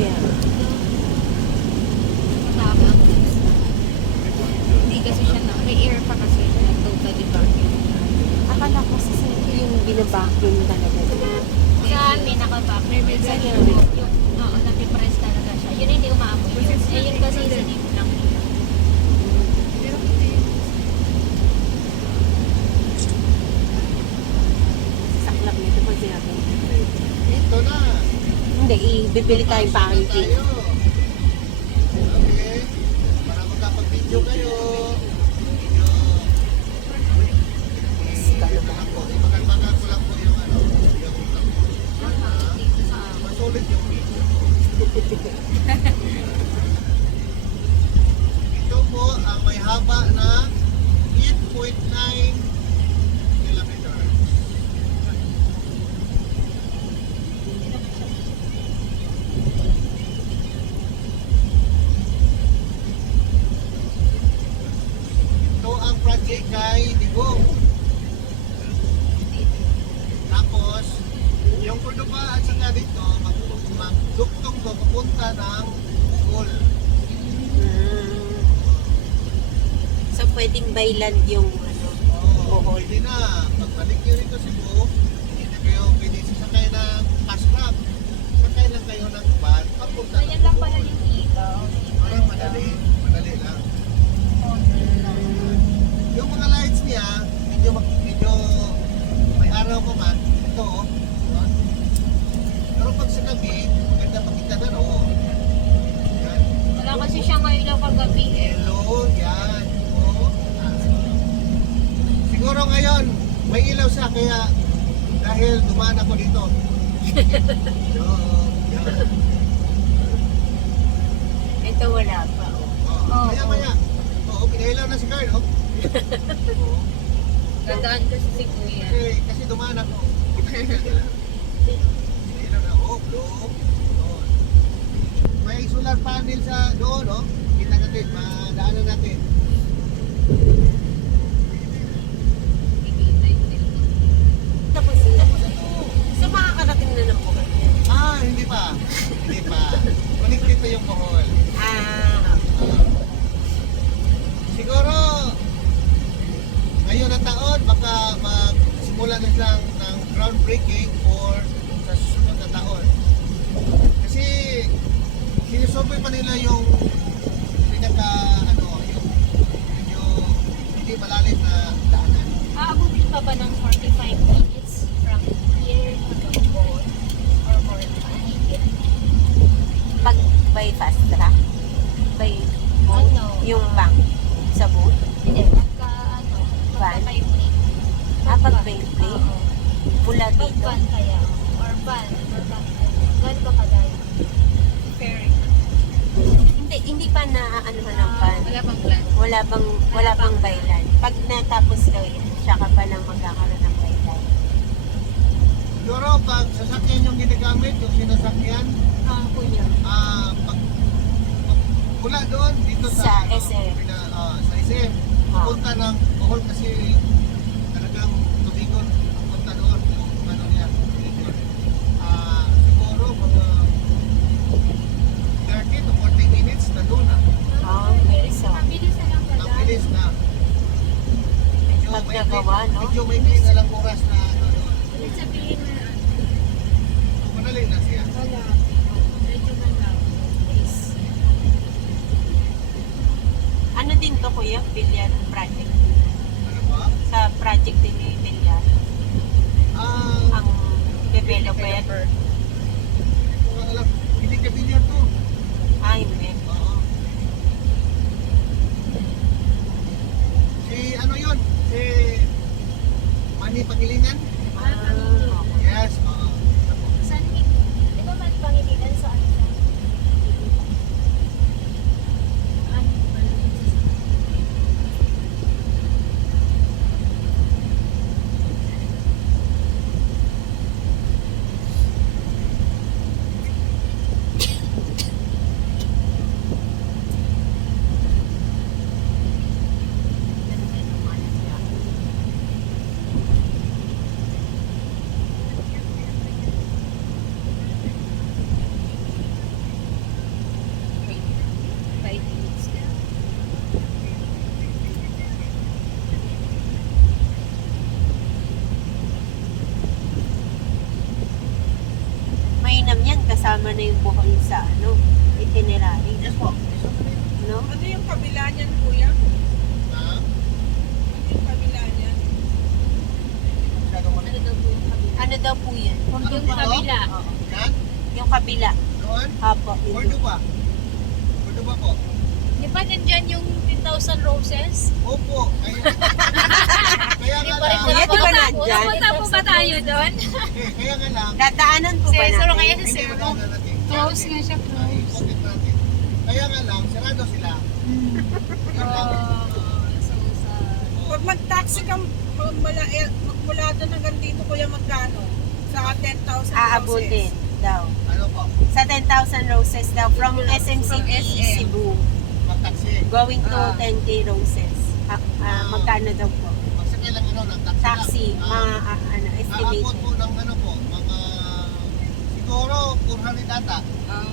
Kaya, Mataba ang tigas na. Hindi kasi siya na, may air pa kasi siya na totally vacuum. akala ko sa yung binabacuum talaga. Sa amin, naka-vacuum. Sa Ganyan. yung, oo, napipress talaga siya. Yun hindi umaamoy yun. Eh, yun kasi sinip lang nila. Saklap nito pag sinabi. Ito na. Hindi, bibili tayong packaging. Tayo. Okay. Para makapag-video kayo. Video. Lang po. Ibagal-bagal ko lang po yung ano. Yung utak ko. Dito sa amin. Masulit yung video. Ito po ang may haba na 8.9 kilometers. Ito ang project kay Digong. Tapos, yung Cordoba at saka dito, magduktong to papunta ng Bohol. So, pwedeng byland yung ano. Oo, Bohol. pwede na. Pagbalik nyo rito sa Cebu, hindi na kayo pwede sasakay ng cash cab. Sakay lang kayo ng van, papunta So, ng yan lang pala Bohol. yung ilaw. Parang madali. Madali lang. Yung mga lights niya, medyo may araw pa man. Ito, oh. Diba? Pero pag sa gabi, maganda makita na roon. Yan. Wala kasi siya ngayon lang kagabi eh. Hello, yan. Oh. Siguro ngayon, may ilaw siya kaya dahil dumaan ako dito. Yan. Ito wala pa. Oh. Oh, maya. Oo, pinailaw na si Carl, oh. Oo. Dadaan kasi si Kuya. Kasi dumaan ako. Pinailaw na, oh, blue. Doon. May solar panel sa doon, oh. Kita natin, madaanan natin. Tapos sila. So, makakarating na ng Bohol. Ah, hindi pa. Hindi pa. Connected pa yung Bohol. Siguro, ngayon na taon, baka magsimula na silang ng groundbreaking or sa susunod na taon. Kasi, sinusoboy pa nila yung pinaka, yung medyo hindi malalim na daanan. Aabutin pa ba ng 45 minutes from here to Bohol? Or more than Pag by fast track, by boat, Ano? yung bank sa boat. Hindi, pagka Van? by plane. Pag by plane, Oo. mula Pag dito. van kaya, or van, van ba kalayo? Ferry. Hindi pa na ano ng van. Wala pang plan. Wala pang byland. Pag natapos daw yun, siya ka pa lang magkakaroon ng byland. Siguro, pag sasakyan yung ginagamit, yung sinasakyan, Kuya. pag mula doon, dito Sa SM. Sa SM, pupunta ng Bohol kasi talagang tubigon pupunta doon. Yung ano niya, tubigon. Siguro, mga 30 to 40 minutes na doon na. Bilis ah. Mabilis na lang Ang bilis na. Medyo Pag may nagawa, no? Medyo may na lang oras na ano doon. Ibig sabihin na Madali na siya. wala. Medyo malaw. Ano din to kuya? Billiard project. Ano ba? Sa project din ni Billiard. Ang developer. Alam, hindi ka bilyar to. Hindi. Oo. Si ano yun? Si Manny Pangilinan? Yes, oo. Saan ni? Di ba man Pangilinan sa ano siya? Ano ba yun? kasama na yung buhay sa itinerary. Yes po. No? Ano yung kabila niyan, kuya? Ha? Ano yung kabila niyan? Masyadong Ano daw po yung kabila? Ano daw po yun? Yung kabila. Yan? Yung kabila. Doon? Apo. yun. Cordoba. Cordoba po. Di ba nandyan yung 10,000 roses? Opo. Kaya Di nga ba rin lang. Kuya, di ba nandyan? Punta po ba tayo doon? Kaya nga lang. Dadaanan po ba Sesoro natin? kaya Hindi Sesoro. mo na natin. Close nga siya, close. Pocket natin. Kaya nga lang, sarado sila. Yun lang. So, sa... Pag mag-taxi ka magmula doon hanggang dito, kuya, magkano? Sa 10,000 Aabutin daw. Ano po? Sa 10,000 roses daw from SM From City, SM. Cebu. Mag-taxi. Going to Ah. 10K roses. Magkano daw po? Magsakay lang ng taxi. Taxi, lang. mga estimate. Aabot po ng mga siguro 400 ata. Ah,